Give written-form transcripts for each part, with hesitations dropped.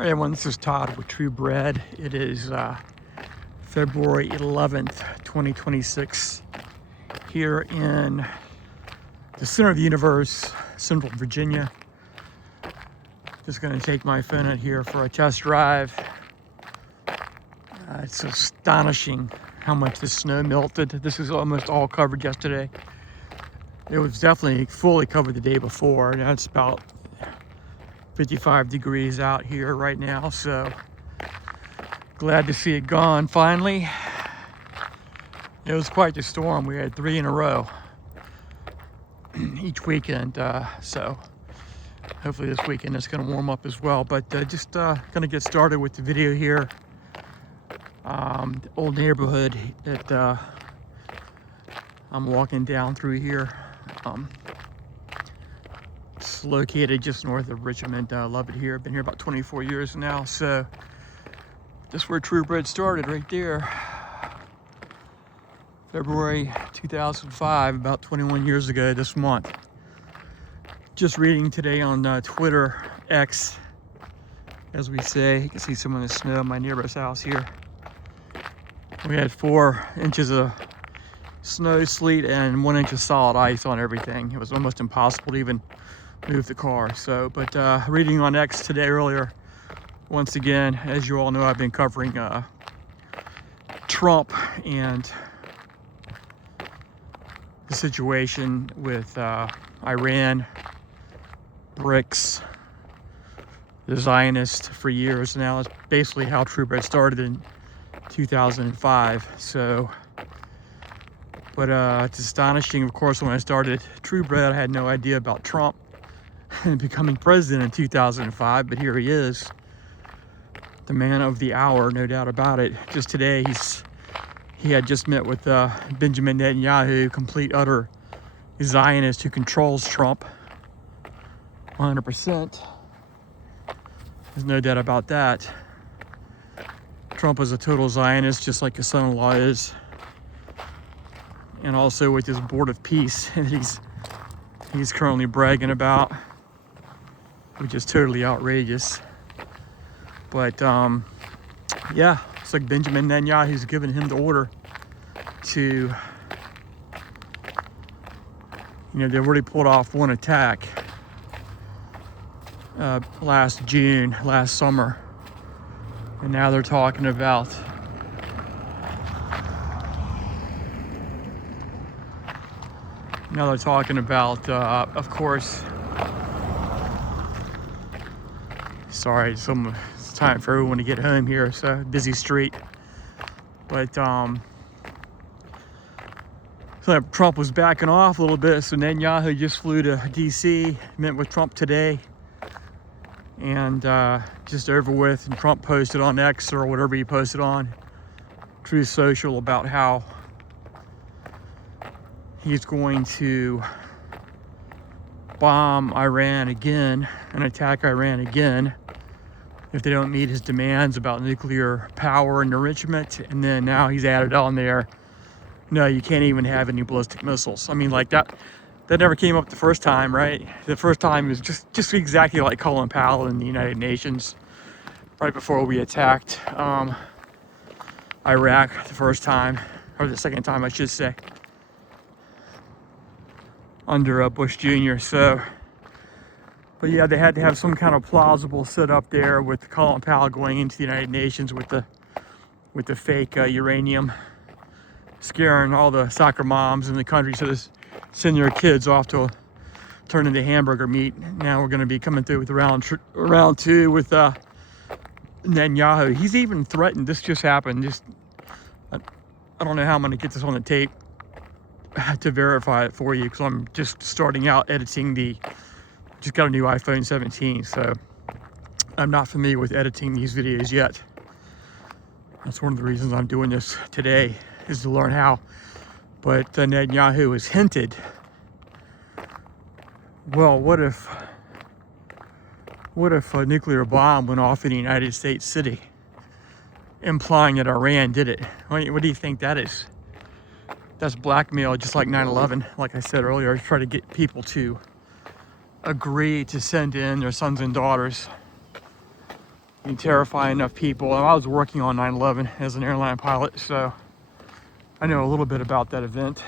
All right, everyone, this is Todd with True Bread. It is February 11th, 2026, here in the center of the universe, Central Virginia. Just going to take my phone out here for a test drive. It's astonishing how much the snow melted. This is almost all covered yesterday. It was definitely fully covered the day before. Now it's about 55 degrees out here right now, so glad to see it gone finally. It was quite the storm. We had 3 in a row each weekend, so hopefully this weekend it's going to warm up as well. But just going to get started with the video here. The old neighborhood that I'm walking down through here. It's located just north of Richmond. I love it here. I've been here about 24 years now, so this is where True Bread started, right there. February 2005, about 21 years ago this month. Just reading today on Twitter, X, as we say. You can see some of the snow in my neighbor's house here. We had 4 inches of snow, sleet, and 1 inch of solid ice on everything. It was almost impossible to even move the car. So, but reading on X today earlier, once again, as you all know, I've been covering Trump and the situation with Iran, BRICS, the Zionists for years now. It's basically how True Bread started in 2005. So, but it's astonishing. Of course, when I started True Bread, I had no idea about Trump and becoming president in 2005, but here he is, the man of the hour, no doubt about it. Just today, he had just met with Benjamin Netanyahu, complete utter Zionist who controls Trump 100%. There's no doubt about that. Trump is a total Zionist, just like his son-in-law is, and also with his board of peace that he's currently bragging about, which is totally outrageous. But yeah, it's like Benjamin Netanyahu's given him the order to, they've already pulled off one attack last summer, and now they're talking about of course, sorry, it's time for everyone to get home here. It's a busy street. But so Trump was backing off a little bit, so Netanyahu just flew to DC, met with Trump today, and just over with. And Trump posted on X or whatever he posted on Truth Social about how he's going to bomb Iran again and attack Iran again if they don't meet his demands about nuclear power and enrichment. And then now he's added on there, no, you can't even have any ballistic missiles. I mean, like that never came up the first time, right? The first time was just exactly like Colin Powell in the United Nations right before we attacked Iraq the first time, or the second time I should say, under Bush Jr. So, but yeah, they had to have some kind of plausible setup there with Colin Powell going into the United Nations with the fake uranium, scaring all the soccer moms in the country, so they send their kids off to turn into hamburger meat. Now we're going to be coming through with round 2 with Netanyahu. He's even threatened. This just happened. I don't know how I'm going to get this on the tape to verify it for you, because I'm just starting out editing just got a new iPhone 17, so I'm not familiar with editing these videos yet. That's one of the reasons I'm doing this today, is to learn how. But Netanyahu has hinted, well, what if a nuclear bomb went off in a United States city, implying that Iran did it? What do you think that is? That's blackmail, just like 9/11. Like I said earlier, try to get people to agree to send in their sons and daughters You terrify enough people. And I was working on 9/11 as an airline pilot, so I know a little bit about that event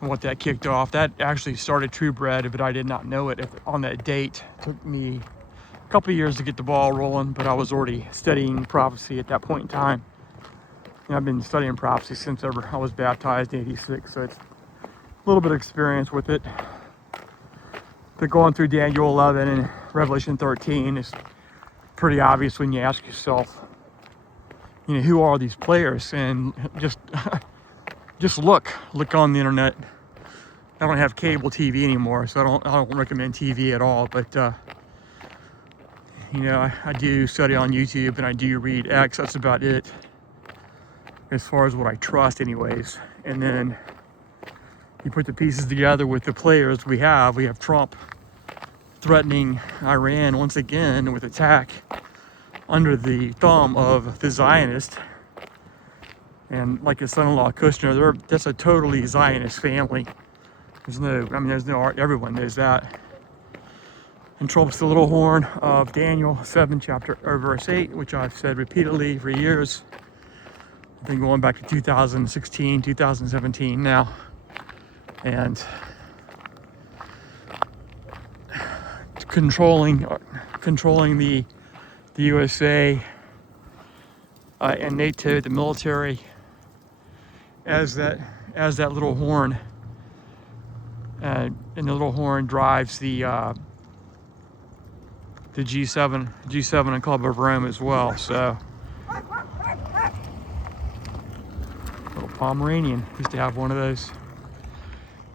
and what that kicked off. That actually started True Bread, but I did not know it on that date. It took me a couple of years to get the ball rolling, but I was already studying prophecy at that point in time. And I've been studying prophecy since ever I was baptized in '86, so it's a little bit of experience with it. But going through Daniel 11 and Revelation 13 is pretty obvious when you ask yourself, you know, who are these players? And just look on the internet. I don't have cable TV anymore, so I don't recommend TV at all. But you know, I do study on YouTube and I do read X. That's about it, as far as what I trust, anyways. And then you put the pieces together with the players we have. We have Trump threatening Iran once again with attack under the thumb of the Zionists. And like his son-in-law Kushner, that's a totally Zionist family. Everyone knows that. And Trump's the little horn of Daniel 7, verse 8, which I've said repeatedly for years. I've been going back to 2016, 2017 now. And controlling the USA and NATO, the military, as that little horn, and the little horn drives the G7 and Club of Rome as well. So, little Pomeranian, used to have one of those.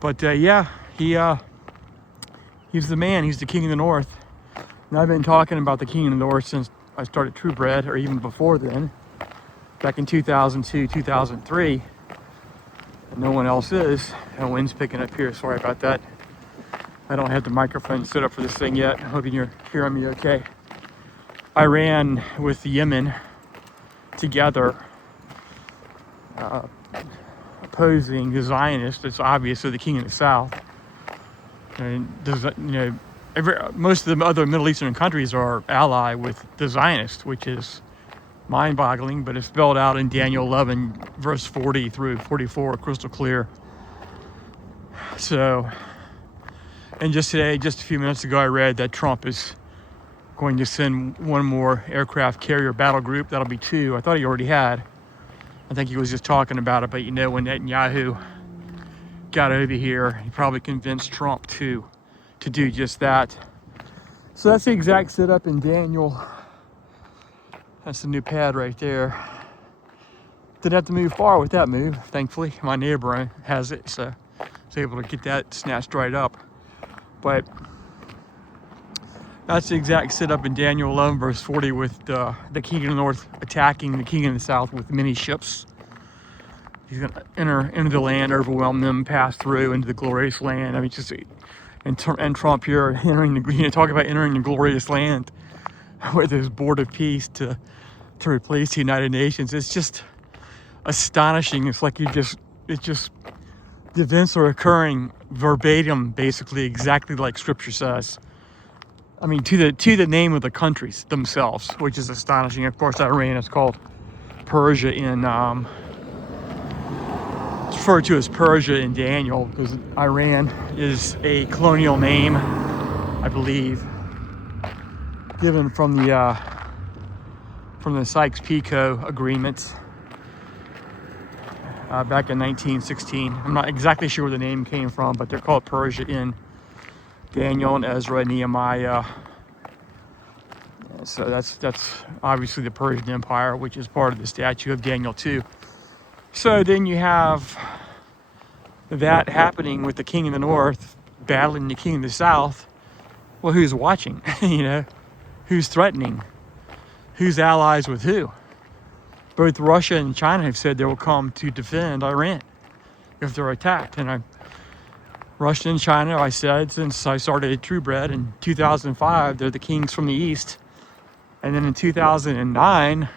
But yeah, he's the man. He's the king of the north. And I've been talking about the king of the north since I started True Bread, or even before then, back in 2002, 2003. And no one else is. And wind's picking up here. Sorry about that. I don't have the microphone set up for this thing yet. I'm hoping you're hearing me okay. Iran with Yemen together, opposing the Zionists. It's obvious they're the king of the south. And most of the other Middle Eastern countries are allied with the Zionists, which is mind-boggling, but it's spelled out in Daniel 11, verse 40 through 44, crystal clear. So, and just today, just a few minutes ago, I read that Trump is going to send one more aircraft carrier battle group. That'll be 2. I thought he already had. I think he was just talking about it, but you know, when Netanyahu got over here, he probably convinced Trump to do just that. So that's the exact setup in Daniel. That's the new pad right there. Didn't have to move far with that move, thankfully. My neighbor has it, so I was able to get that snatched right up. But that's the exact setup in Daniel 11, verse 40, with the king of the north attacking the king of the south with many ships. He's going to enter into the land, overwhelm them, pass through into the glorious land. I mean, and Trump here talk about entering the glorious land with his board of peace to replace the United Nations. It's just astonishing. It's like the events are occurring verbatim, basically exactly like Scripture says. I mean, to the name of the countries themselves, which is astonishing. Of course, Iran is called Persia in it's referred to as Persia in Daniel, because Iran is a colonial name, I believe, given from the Sykes-Picot agreements back in 1916. I'm not exactly sure where the name came from, but they're called Persia in Daniel and Ezra and Nehemiah. So that's obviously the Persian Empire, which is part of the statute of Daniel 2. So then you have that happening with the king of the north battling the king of the south. Well, who's watching? Who's threatening? Who's allies with who? Both Russia and China have said they will come to defend Iran if they're attacked. And Russia and China, I said since I started True Bread in 2005, they're the kings from the east. And then in 2009,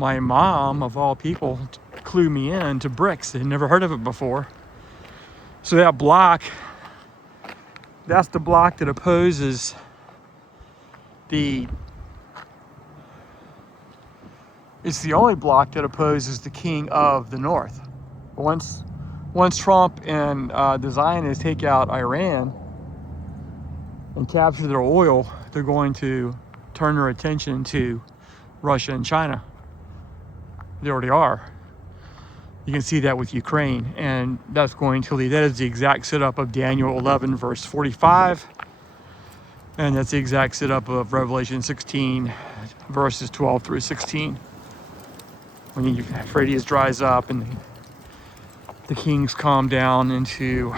my mom, of all people, clued me in to BRICS. They'd never heard of it before. So that block, that's the block that opposes it's the only bloc that opposes the king of the north. Once Trump and the Zionists take out Iran and capture their oil, they're going to turn their attention to Russia and China. They already are. You can see that with Ukraine, and that's going to lead. That is the exact setup of Daniel 11 verse 45, and that's the exact setup of Revelation 16 verses 12 through 16. When the Euphrates dries up and the kings come down into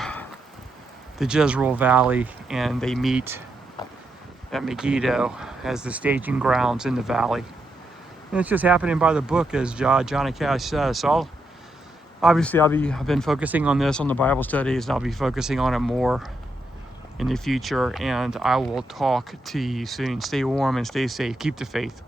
the Jezreel Valley, and they meet at Megiddo as the staging grounds in the valley. And it's just happening by the book, as Johnny Cash says. So I've been focusing on this on the Bible studies, and I'll be focusing on it more in the future, and I will talk to you soon. Stay warm and stay safe. Keep the faith.